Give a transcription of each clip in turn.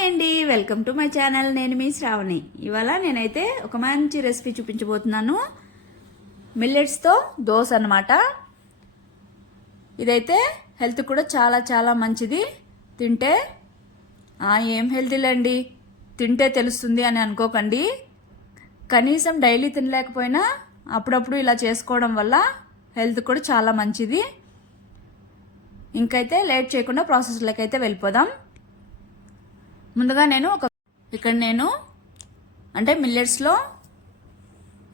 Hi అండి welcome to my channel. నేను మీ శ్రావణి. ఇవాళ నేనైతే ఒక మంచి రెసిపీ చూపించబోతున్నాను. మిల్లెట్స్తో దోశ అన్నమాట. ఇదైతే హెల్త్ కూడా చాలా చాలా మంచిది. తింటే ఏం హెల్తీలేండి తింటే తెలుస్తుంది అని అనుకోకండి. కనీసం డైలీ తినలేకపోయినా అప్పుడప్పుడు ఇలా చేసుకోవడం వల్ల హెల్త్ కూడా చాలా మంచిది. ఇంకైతే లేట్ చేయకుండా ప్రాసెస్లోకి అయితే వెళ్ళిపోదాం. ముందుగా నేను ఒక ఇక్కడ నేను అంటే మిల్లెట్స్లో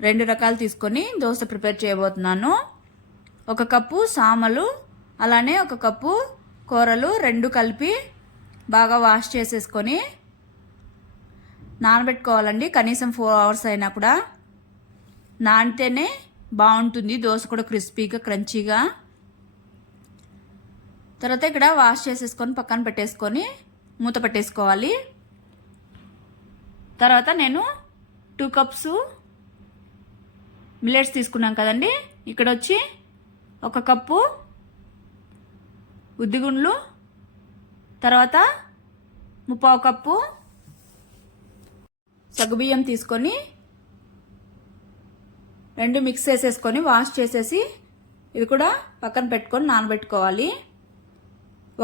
రెండు రకాలు తీసుకొని దోశ ప్రిపేర్ చేయబోతున్నాను. ఒక కప్పు సామలు అలానే ఒక కప్పు కూరలు రెండు కలిపి బాగా వాష్ చేసేసుకొని నానబెట్టుకోవాలండి. కనీసం ఫోర్ అవర్స్ అయినా కూడా. నానితేనే బాగుంటుంది. దోశ కూడా క్రిస్పీగా క్రంచీగా. తర్వాత ఇక్కడ వాష్ చేసేసుకొని పక్కన పెట్టేసుకొని మూత పట్టేసుకోవాలి. తర్వాత నేను టూ కప్స్ మిల్లెట్స్ తీసుకున్నాం కదండి. ఇక్కడ వచ్చి ఒక కప్పు ఉద్దిగుండ్లు తర్వాత ముప్పావు కప్పు సగ్గుబియ్యం తీసుకొని రెండు మిక్స్ చేసేసుకొని వాష్ చేసేసి ఇది కూడా పక్కన పెట్టుకొని నానబెట్టుకోవాలి.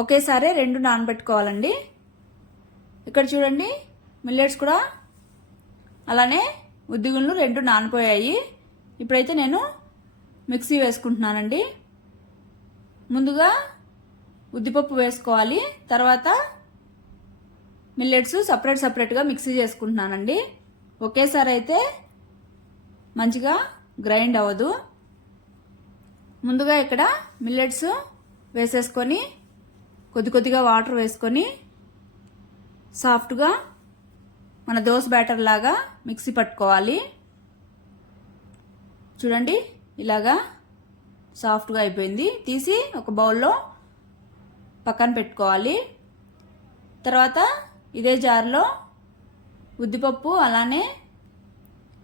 ఒకేసారి రెండు నానబెట్టుకోవాలండి. ఇక్కడ చూడండి మిల్లెట్స్ కూడా అలానే ఉద్దిగుళ్ళు రెండు నానిపోయాయి. ఇప్పుడైతే నేను మిక్సీ వేసుకుంటున్నానండి. ముందుగా ఉద్దిపప్పు వేసుకోవాలి. తర్వాత మిల్లెట్స్ సపరేట్ సపరేట్గా మిక్సీ చేసుకుంటున్నానండి. ఒకేసారి అయితే మంచిగా గ్రైండ్ అవ్వదు. ముందుగా ఇక్కడ మిల్లెట్స్ వేసేసుకొని కొద్ది కొద్దిగా వాటర్ వేసుకొని సాఫ్ట్గా మన దోశ బ్యాటర్ లాగా మిక్సీ పట్టుకోవాలి. చూడండి ఇలాగా సాఫ్ట్గా అయిపోయింది. తీసి ఒక బౌల్లో పక్కన పెట్టుకోవాలి. తర్వాత ఇదే జార్లో ఉద్దిపప్పు అలానే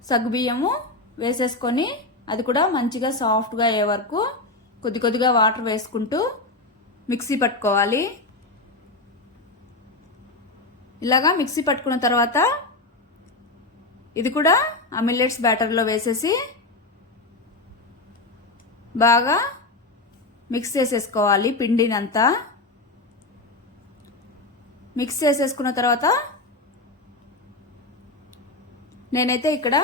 సగ్గుబియ్యము వేసేసుకొని అది కూడా మంచిగా సాఫ్ట్గా అయ్యే వరకు కొద్ది కొద్దిగా వాటర్ వేసుకుంటూ మిక్సీ పట్టుకోవాలి. ఇలాగా మిక్సీ పట్టుకున్న తర్వాత ఇది కూడా ఆ మిల్లెట్స్ బ్యాటర్లో వేసేసి బాగా మిక్స్ చేసేసుకోవాలి పిండినంతా. మిక్స్ చేసేసుకున్న తర్వాత నేనైతే ఇక్కడ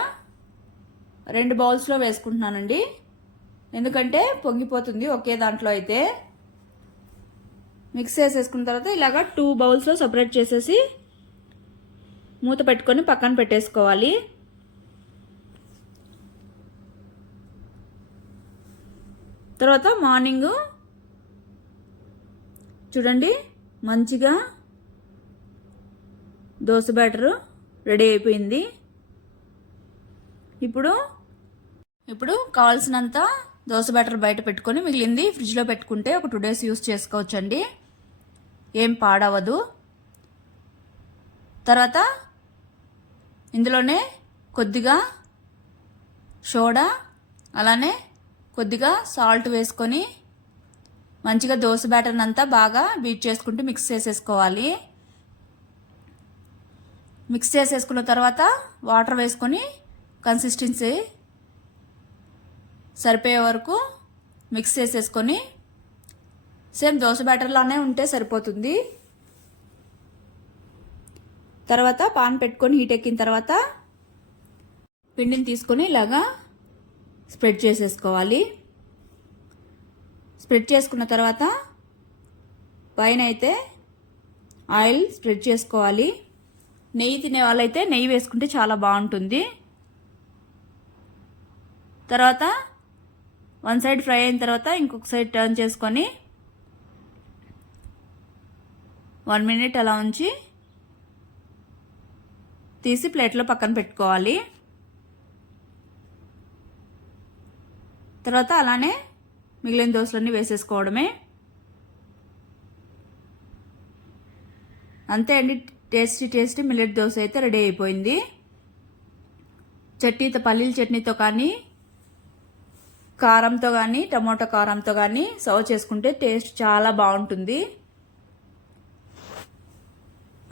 రెండు బౌల్స్లో వేసుకుంటున్నానండి. ఎందుకంటే పొంగిపోతుంది ఒకే దాంట్లో అయితే. మిక్స్ చేసేసుకున్న తర్వాత ఇలాగా టూ బౌల్స్లో సపరేట్ చేసేసి మూత పెట్టుకొని పక్కన పెట్టేసుకోవాలి. తర్వాత మార్నింగ్ చూడండి మంచిగా దోశ బ్యాటరు రెడీ అయిపోయింది. ఇప్పుడు ఇప్పుడు కావాల్సినంత దోశ బ్యాటర్ బయట పెట్టుకొని మిగిలింది ఫ్రిడ్జ్లో పెట్టుకుంటే ఒక టూ డేస్ యూస్ చేసుకోవచ్చండి. ఏం పాడవదు. తర్వాత ఇందులోనే కొద్దిగా సోడా అలానే కొద్దిగా సాల్ట్ వేసుకొని మంచిగా దోశ బ్యాటర్ని అంతా బాగా బీట్ చేసుకుంటూ మిక్స్ చేసేసుకోవాలి. మిక్స్ చేసేసుకున్న తర్వాత వాటర్ వేసుకొని కన్సిస్టెన్సీ సరిపోయే వరకు మిక్స్ చేసేసుకొని సేమ్ దోశ బ్యాటర్లానే ఉంటే సరిపోతుంది. తర్వాత పాన్ పెట్టుకొని హీట్ ఎక్కిన తర్వాత పిండిని తీసుకొని ఇలాగా స్ప్రెడ్ చేసేసుకోవాలి. స్ప్రెడ్ చేసుకున్న తర్వాత పైన అయితే ఆయిల్ స్ప్రెడ్ చేసుకోవాలి. నెయ్యి తినే వాళ్ళైతే నెయ్యి వేసుకుంటే చాలా బాగుంటుంది. తర్వాత వన్ సైడ్ ఫ్రై అయిన తర్వాత ఇంకొక సైడ్ టర్న్ చేసుకొని వన్ మినిట్ అలా ఉంచి తీసి ప్లేట్లో పక్కన పెట్టుకోవాలి. తర్వాత అలానే మిగిలిన దోశలన్నీ వేసేసుకోవడమే. అంతే అండి టేస్టీ టేస్టీ మిల్లెట్ దోశ అయితే రెడీ అయిపోయింది. చట్నీతో పల్లీల చట్నీతో కానీ కారంతో కానీ టమోటా కారంతో కానీ సర్వ్ చేసుకుంటే టేస్ట్ చాలా బాగుంటుంది.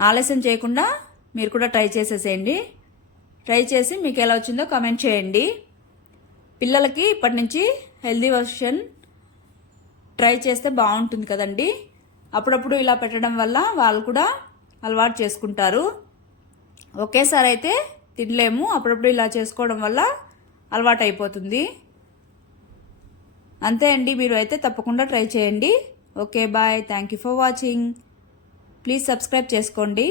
ఆలస్యం చేయకుండా మీరు కూడా ట్రై చేసేసేయండి. ట్రై చేసి మీకు ఎలా వచ్చిందో కామెంట్ చేయండి. పిల్లలకి ఇప్పటి నుంచి హెల్దీ వర్షన్ ట్రై చేస్తే బాగుంటుంది కదండి. అప్పుడప్పుడు ఇలా పెట్టడం వల్ల వాళ్ళు కూడా అలవాటు చేసుకుంటారు. ఒకేసారి అయితే తినలేము. అప్పుడప్పుడు ఇలా చేసుకోవడం వల్ల అలవాటు అయిపోతుంది. అంతే అండి. మీరు అయితే తప్పకుండా ట్రై చేయండి. Okay bye. Thank you for watching. Please subscribe చేసుకోండి.